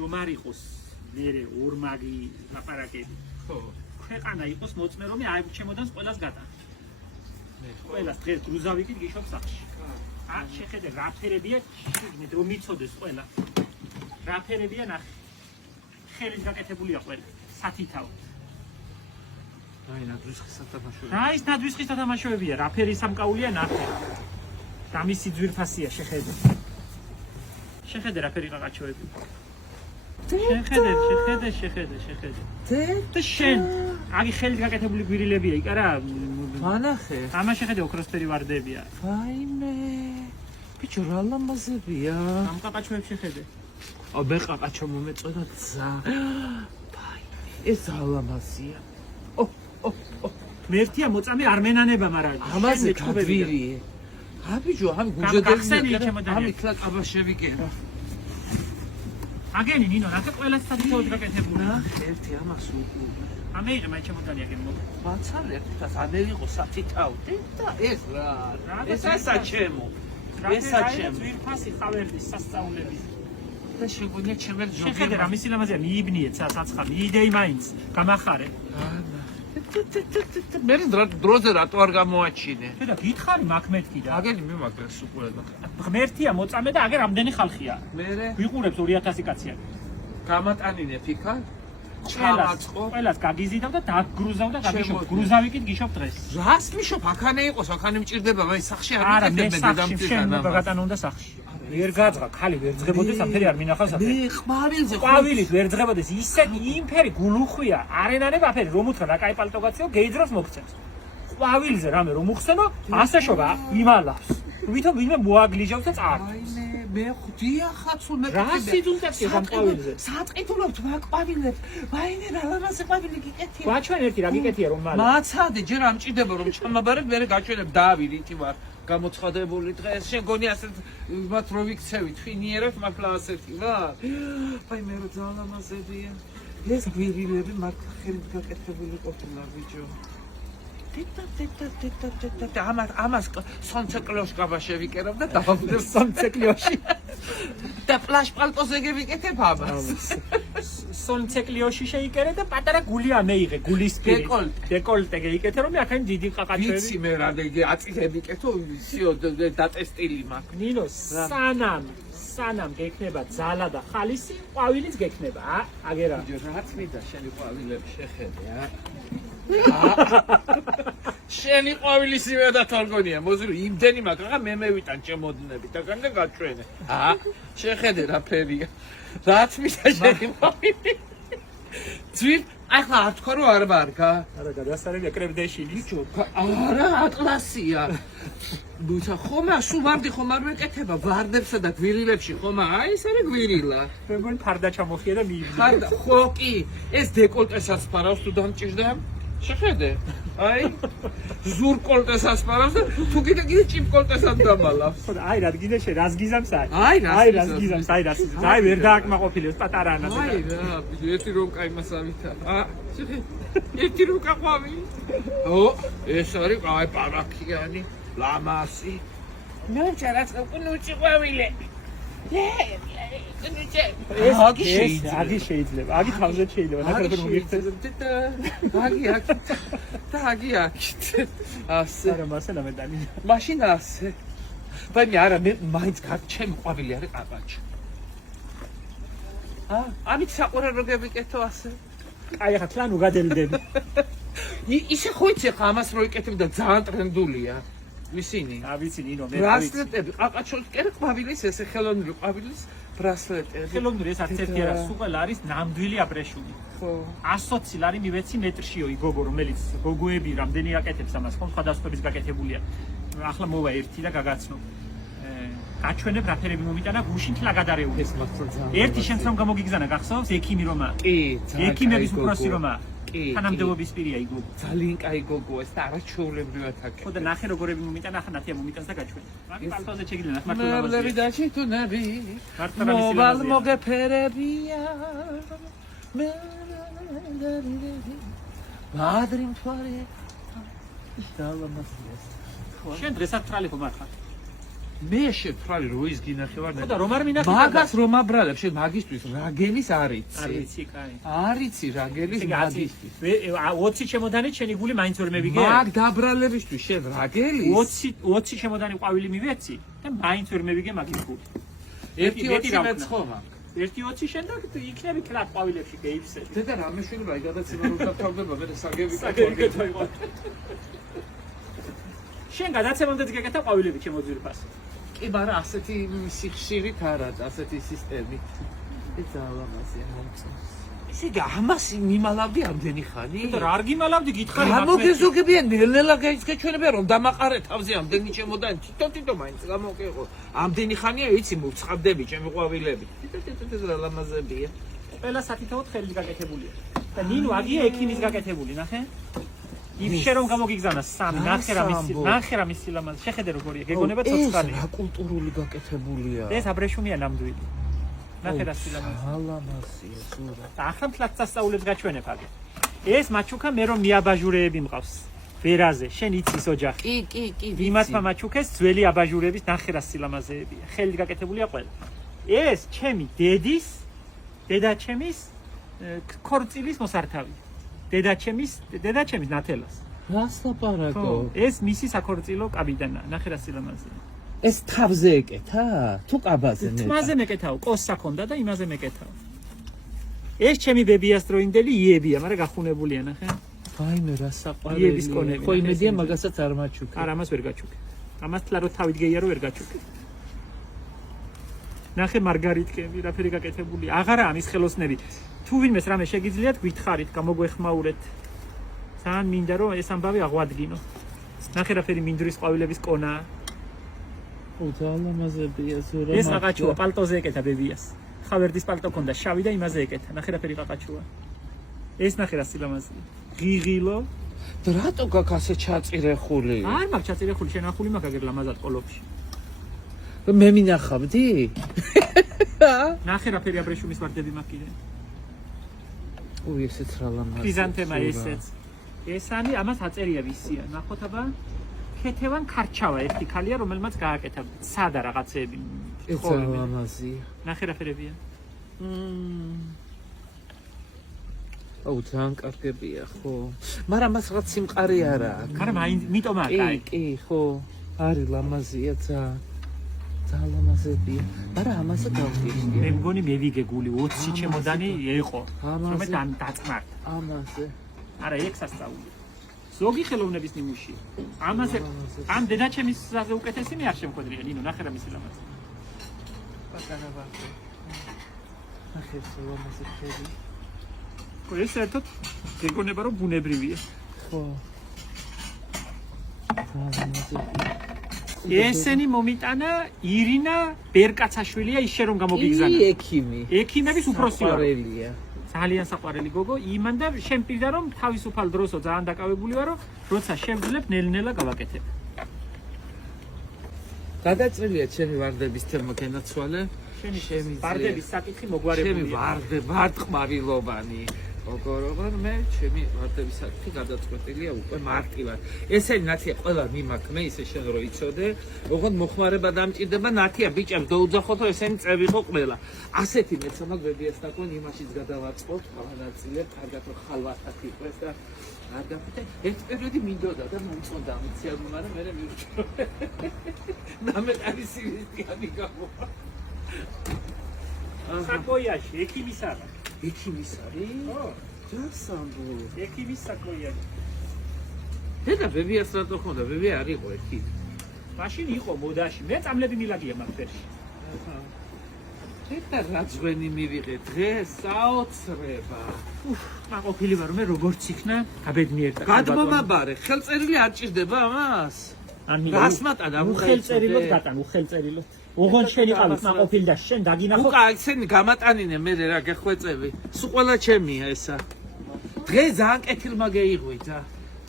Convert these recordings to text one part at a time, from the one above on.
რომ არ იყოს მერე ორმაგი ლაპარაკები. ხო. ქვეყანა იყოს მოწმე რომ აი ჩემოდანს ყველას გატან. ყველას დღეს გრუზავიკით გიშობ სახში. ან შეხედე რაფერებია შიგნით რომ მიცოდეს ყველა. რაფერებია ნახე. ხელით გაკეთებულია ყველა. სათითაო. აი ნადვისხის სათამაშოები. რა ის ნადვისხის სათამაშოებია? რაფერი სამკაულია ნახე. და მისი ძვირფასია შეხედე. შეხედე რაფერი ყაყაჩოები. შეხედე. და შენ აგი ხელით გაკეთებული გვირილებია იქ არა? მანახე. ამა შეხედე ოქროსფერი ვარდებია. ვაიმე. ბიჭო რა ლამაზებია. ამ ყაყაჩოებს შეხედე. აბე ყაყაჩო მომეწონა ძა. ეს ალამაზია. მერთია მოწამე არმენანება მაგრამ ამაზე გადვირი. აბიჯო ამ გუჯედელი ამ ითლა კაბაშები კერა. აგენი ნინო ნახე ყველას სათითაოდ გაკეთებული. ერთი ამას უყურე. ამეიღე მაი ჩემოდანი აგენ მოგ. მაცალე ერთად ამერიყო სათითაოდ და ეს რა. ესა ჩემო. ესა ჩემო. ძვირფასი ხავერდის სასწაულები. და შეგონია ჩემერ ჯობია. შეხედე რა მისი ლამაზია მიიბნიეთ საცხა მიიდეი მაინც გამახარე. მე დროზე რატო არ გამოაჩინე? და გითხარი მაგ მეთქი და აგენი მიმაგდეს უყურება. ღმერთია მოწამე და აგერ რამდენი ხალხია? მერე ვიყურებს 2000 კაცია. გამატანინე ფიქა? ყველას გაგიზიდავ და დაგგრუზავ და გაგიშობ. გრუზავიკით გიშობ დღეს. რას მიშობ? აქანე იყოს, აქანე მჭირდება, მაინც სახში არ არა მე მიყიდებ დედამწიგან. შენ გაგატანო უნდა სახში. ვერ გაძღა, ხალი ვერ ძღებოდეს, ამფერი არ მინახავს აფერი. მე ყვავილზე ყვავილით ვერ ძღებოდეს, ისე იმფერი გულუხვია, არენანებ აფერი, რომ უთხრა რა კაი პალტო გაციო, გეიძროს მოგცემს. ყვავილზე რამე რომ უხსენო, ასე შობა, იმალავს. ვითომ ვინმე მოაგლიჟავს და წაართვს. მე ხდიახაც უნდა რა სიძულტექი ამ ყვავილზე? საწყითულობთ მაყვავილებს. ვაიმე რა ლამაზი ყვავილი გიკეთია. გვაჩვენ ერთი რა გიკეთია რომ მალა. მაცადე, ჯერ ამჭირდება რომ ჩამაბარებ, მე გაჩვენებ დავირითი ვარ. გამოცხადებული დღეს შენ გონი ასეთ მათ რო ვიქცევით ფინიერებთ მართლა ასეთი ვარ? აი მე რა ძალამაზებია. ეს გვირილები მართლა ხელით გაკეთებული ყოფილა ბიჭო. და ამას სონცეკლოში გაბაშევი კერებ და დავაბუდებ სონცეკლოში. და პლაშ პალტოზე გევიკეთებ ამას. სონცეკლოში შეიკერე და პატარა გული ამეიღე, გულისფერი. დეკოლტე გეიკეთე რომ აქანი დიდი ყაყაჩოები. ვიცი მე რა აწილები კეთო, ისიო დატესტილი მაქვს. ნინო სანამ გექნება ძალა და ხალისი, ყვავილიც გექნება, აგერა. რაც მინდა შენი ყვავილები შეხედე, შენი ყვავილის იმედა თორგონია, მოზრუ იმდენი მაქვს, რა მე მევიტან ჩემოდნები და გან და გაჩვენე. შეხედე რა ფერია. რაც მინდა შენი ყვავილი. ძვირ ახლა არ თქვა რომ არ ვარგა. არა, გადასარევია კრებდეშილი. ბიჭო, არა, ატლასია. ბუჩა, ხომა სულ ვარდი ხომ არ მეკეთება ვარდებსა და გვირილებში ხომა, აი ეს არის გვირილა. მეგონი ფარდა ჩამოხია და მიიბნე. ფარდა, ხო კი, ეს დეკოლტესაც ფარავს თუ დამჭირდა. შეხედე. აი, ზურ კოლტესაც ფარავს და თუ კიდე ჭიპ კოლტესაც დამალავს. ხო და აი რა გინდა შე რას გიზამს აი. აი რას გიზამს, აი რას. აი ვერ დააკმაყოფილებს პატარა ანაზე. აი რა, ერთი რომ კაიმასავითა. შეხედე. ერთი რომ გაყვავი. ო, ეს არის აი პარაქიანი. ლამასი. ნუჩა რაც კუნუჩი ყვავილე. აგი შეიძლება. აგი თავზე შეიძლება. ნახე რომ მოგიხსენე. აგი და აგი აქეთ. ასე. არა მასე ნამედანი. მაშინ ასე. ბანი არა მე მაინც ჩემი ყვავილი არის ყაყაჩო. ამით საყურებრო გებიკეთო ასე. აი ახლა თან უგადელდები. ისე ხო იცი ხა ამას რო იკეთებ და ძალიან ტრენდულია. მისინი. ვიცი ნინო მე ბრასლეტები, ყაყაჩოს კერე ყვავილის ესე ხელოვნური ყვავილის ბრასლეტები. ხელოვნური ეს არც ერთი არა, სულ არის ნამდვილი აბრეშუმი. ხო. 120 ლარი მივეცი მეტრშიო იგოგო რომელიც გოგოები რამდენი აკეთებს ამას, ხომ სხვადასხვების გაკეთებულია. ახლა მოვა ერთი და გაგაცნო. გაჩვენებ რაფერები მომიტანა გუშინ თლა გადარეული. ეს მართლა ძალიან. ერთი შენს რომ გამოგიგზანა გახსოვს ექიმი რომა? კი, ძალიან. ექიმების უფროსი რომა? კი. თანამდებობის პირია იგოგო. ძალიან კაი გოგოა ეს და არაჩვეულებრივად აკეთებს. ხო და ნახე როგორები მომიტანა, ახლა ნათია მომიტანს და გაჩვენე. მაგ პალტოზე შეგიძლია ნახე მართლა ნაბლები და ჩიტუნები. მართლა მისი მოვალ მოგეფერებია. მე მადრი მთვარე. ის დალამასია. შენ დღესაც თრალი ხომ ახლა? მე შევთვალე რო ის გინახევარ ხო და რომ არ მინახე მაგას რომ აბრალებ შენ მაგისტვის რაგელის არიცი არ ვიცი კაი არიცი რაგელის მაგისტვის 20 ჩემოდანით შენი გული მაინც ვერ მევიგე მაგ დაბრალებისთვის შენ რაგელის 20 ჩემოდანი ყვავილი მივეცი და მაინც ვერ მევიგე მაგის გული 1-20 მეცხომა 1-20 შენ და იქნები კლატ ყვავილებში გეიფსე დედა რამე შენ რა გადაცემა რომ დავთავდება მე საგები გეტყვი შენ გადაცემამდე გეკეთა ყვავილები ჩემო ძვირფას კი მაგრამ ასეთი სიხშირით არა ასეთი სისტემით ეცალამასია მომწონს ისე ამას მიმალავდი ამდენი ხანი და რა არ გიმალავდი გითხარი გამოგეზოგებიან ნელ-ნელა გაიჩქეჩვენებია რომ დამაყარე თავზე ამდენი ჩემოდანი თითო მაინც გამოგეყო ამდენი ხანია ვიცი მოვცხადები ჩემი ყვავილები თითო ლამაზებია ყველა სათითაოდ ხელით გაკეთებულია და ნინო აგია ექიმის გაკეთებული ნახე იფშე რომ გამოგიგზავნა სამი ნახე რა მისი ლამაზი შეხედე როგორია გეგონება ცოცხალი ეს რა კულტურული გაკეთებულია ეს აბრეშუმია ნამდვილი ნახე რა სილამაზი ალამაზია ზურა და ახლა მთლად სასწაულებს გაჩვენებ აგე ეს მაჩუკა მე რომ მიაბაჟურეები მყავს ვერაზე შენ იცის ოჯახი კი იმათმა მაჩუკეს ძველი აბაჟურების ნახე რა სილამაზეებია ხელით გაკეთებულია ყველა ეს ჩემი დედაჩემის ქორწილის მოსართავი დედაჩემის ნათელას რას ლაპარაკო ეს მისი საქორწილო კაბიდანა ნახე რა სილამაზეა ეს თავზე ეკეთა თუ ყაბაზე მე თმაზე მეკეთაო კოსსა ქონდა და იმაზე მეკეთაო ეს ჩემი ბებიას დროინდელი იებია მაგრამ გახუნებულია ნახე ვაიმე რა საყვარელი იების კონები ხო იმედია მაგასაც არ მაჩუკე არა ამას ვერ გაჩუკე ამას თლა რო თავით გეია რო ვერ გაჩუკე ნახე მარგარიტკები რაფერი გაკეთებული აღარა ამის ხელოსნები თუ ვინმეს რამე შეგიძლიათ გითხარით გამოგვეხმაურეთ ძალიან მინდა რომ ეს ამბავი აღვადგინო ნახე რაფერი მინდვრის ყვავილების კონა უძალამაზებია ზურა ეს ყაყაჩუა პალტოზე ეკეთა ბებიას ხავერდის პალტო ქონდა შავი და იმაზე ეკეთა ნახე რაფერი ყაყაჩუა ეს ნახე რა სილამაზია ღიღილო და რატო გაქვს ასე ჩაწირეხული არ მაქვს ჩაწირეხული შენახული მაქვს აგერ ლამაზად ყოლოფში მე მინახავდი ნახე რაფერი აბრეშუმის ვარდები მაქვს კიდე ой ესეც რა ლამაზია ქრიზანთემა ესეც ესანი ამას აწერია ვისია ნახოთ აბა ქეთევან ქარჩავა ერთი ქალია რომელმაც გააკეთა სადა რაღაცეები ეს რა ლამაზია ნახე რაფერებია აუ ძალიან კარგებია ხო მაგრამ მას რაღაც სიმყარე არა აქვს მაგრამ მიტომა კაი კი ხო არის ლამაზია ძალიან ლამაზებია მაგრამ ამაზე გავხიზდი მე მგონი მევიგე გული 20 ჩემოდანი იყო რომ დაწმართ ამაზე არა ეგ სასწაული ზოგი ხელოვნების ნიმუში ამაზე ამ დედაჩემის ზაზე უკეთესი მე არ შემხვედრია ნინო ნახე რა მისი ლამაზი პატარა ვახე ნახე ლამაზი ხელი ხო ეს ერთად გეგონება რომ ბუნებრივია ხო ესენი მომიტანა ირინა ბერკაცაშვილია ისე რომ გამოგიგზანა ექიმების უფროსი ვარელია ძალიან საყვარელი გოგო იმან და შენ პირდა რომ თავისუფალ დროსო ძალიან დაკავებული ვარო როცა შევძლებ ნელ-ნელა გავაკეთებ გადაწრილია ჩემი ვარდების თემა გენაცვალე შენი ვარდების საკითხი მოგვარებულია ჩემი ვარდყმარილობანი როგორ მე ჩემი ვარდების საკითხი გადაწყვეტილია უკვე მარტივად ესენი ნათია ყველა მიმაქმე ისე შენ რო იცოდე ოღონდ მოხმარება დამჭირდება ნათია ბიჭებს დაუძახოთ რომ ესენი წევიღო ყველა ასეთი მეცამა გვებიას თქონ იმაშიც გადავაწყოთ ყველა ნაწილებ კარგად რომ ხალვათად იყოს და არ გაფეთე ეს პერიოდი მინდოდა და მომწონდა ამციალმა მაგრამ მე მივჭრო ნამეტარი სივისტიანი გამოვა საკოიაში ექიმის არა ექიმის არის? ხო. ჯასამბო. ექიმის საკოია. დედა ბებიას რატო ხონდა? ბები არ იყო ექიმი. მაშინ იყო მოდაში. მე წამლები მილაგია მაგფერში. აჰა. დედა რა ძვენი მივიღე დღეს საოცრება. მაყოფილი ვარ მე როგორც იქნა გაბედნიერდა. გადმომაბარე, ხელწერილი არ ჭირდება ამას? რას მატა და უხელწერილოდ გატან, უხელწერილოდ. ოღონ შენი ყავით მაყოფილი და შენ დაგინახო. უკა აქცენი გამატანინე მე რა გეხვეწები. სულ ყველა ჩემია ესა. დღეს ძალიან კეთილმა გეიღვით ა.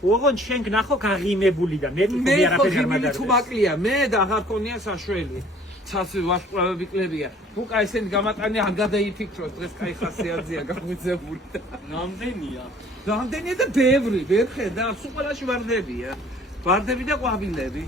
ოღონ შენ გნახო გაღიმებული და მე თქვი არაფერი არ მაგარ. მე თუ მაკლია, მე და აღარ ქონია საშველი. ცაცი ვაშკრავები კლებია. უკა ესენი გამატანი არ გადაიფიქროს დღეს კაი ხასიათზეა გამოძებული. რამდენია? რამდენია და ბევრი, ვერ ხედავ, სულ ყველაში ვარდებია. ვარდები და ყვავილები.